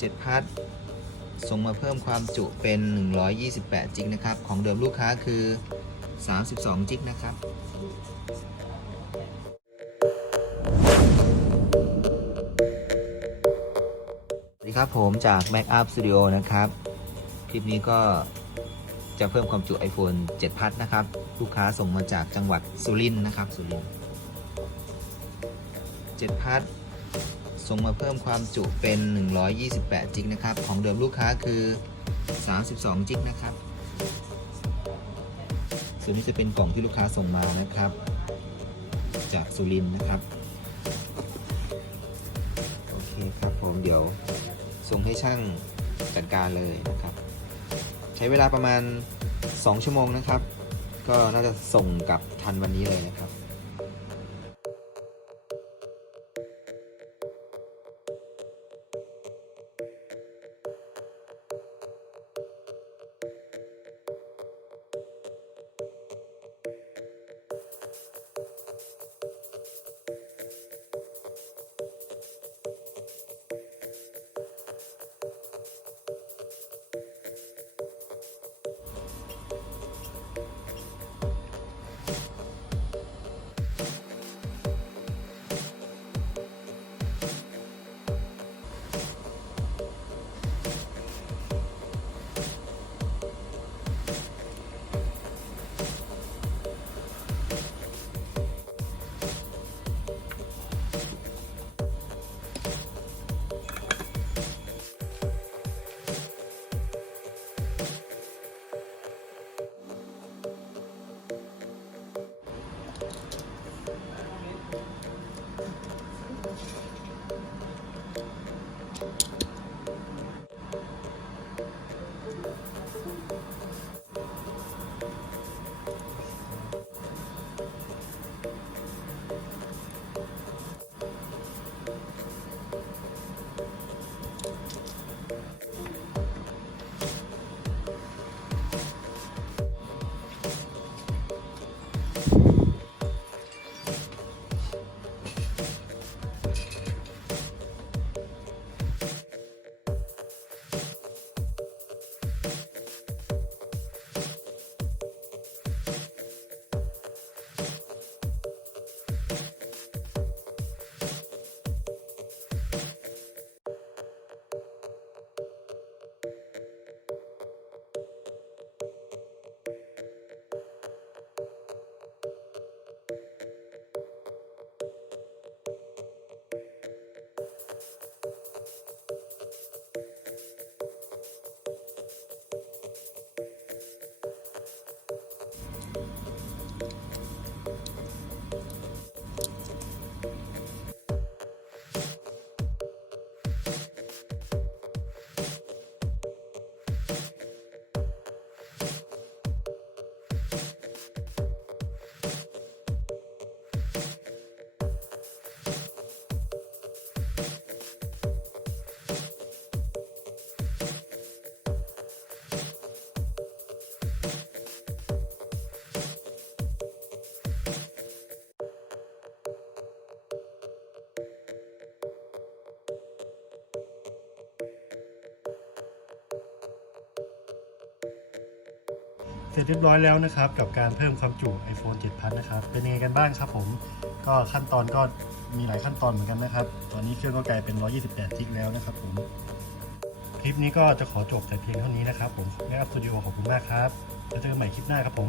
7 พัทส่งมาเพิ่มความจุเป็น 128 จิกนะครับ ของเดิมลูกค้าคือ 32 จิกนะครับสวัสดีครับผมจาก Mac Up Studio นะครับ คลิปนี้ก็จะเพิ่มความจุ iPhone 7 พัทนะครับ ลูกค้าส่งมาจากจังหวัดสุรินทร์นะครับ สุรินทร์7พัท ส่งมาเพิ่มความจุเป็น 128จิกนะครับ ของเดิมลูกค้าคือ 32จิกนะครับส่วนนี้จะเป็นกล่องที่ลูกค้าส่งมานะครับ จากสุรินทร์นะครับ โอเคครับผมเดี๋ยวส่งให้ช่างจัดการเลยนะครับ ใช้เวลาประมาณ 2 ชั่วโมงนะครับ ก็น่าจะส่งกับทันวันนี้เลยนะครับ เสร็จเรียบร้อยแล้วนะครับ กับการเพิ่มความจุ iPhone 7 Plus นะครับ เป็นยังไงกันบ้างครับผม ก็ขั้นตอนก็มีหลายขั้นตอนเหมือนกันนะครับ ตอนนี้เครื่องก็กลายเป็น 128จิกแล้วนะครับผม คลิปนี้ก็จะขอจบแต่เพียงเท่านี้นะครับผมแม่อัพสตูดิโอขอบคุณมากครับ แล้วเจอกันใหม่คลิปหน้าครับผม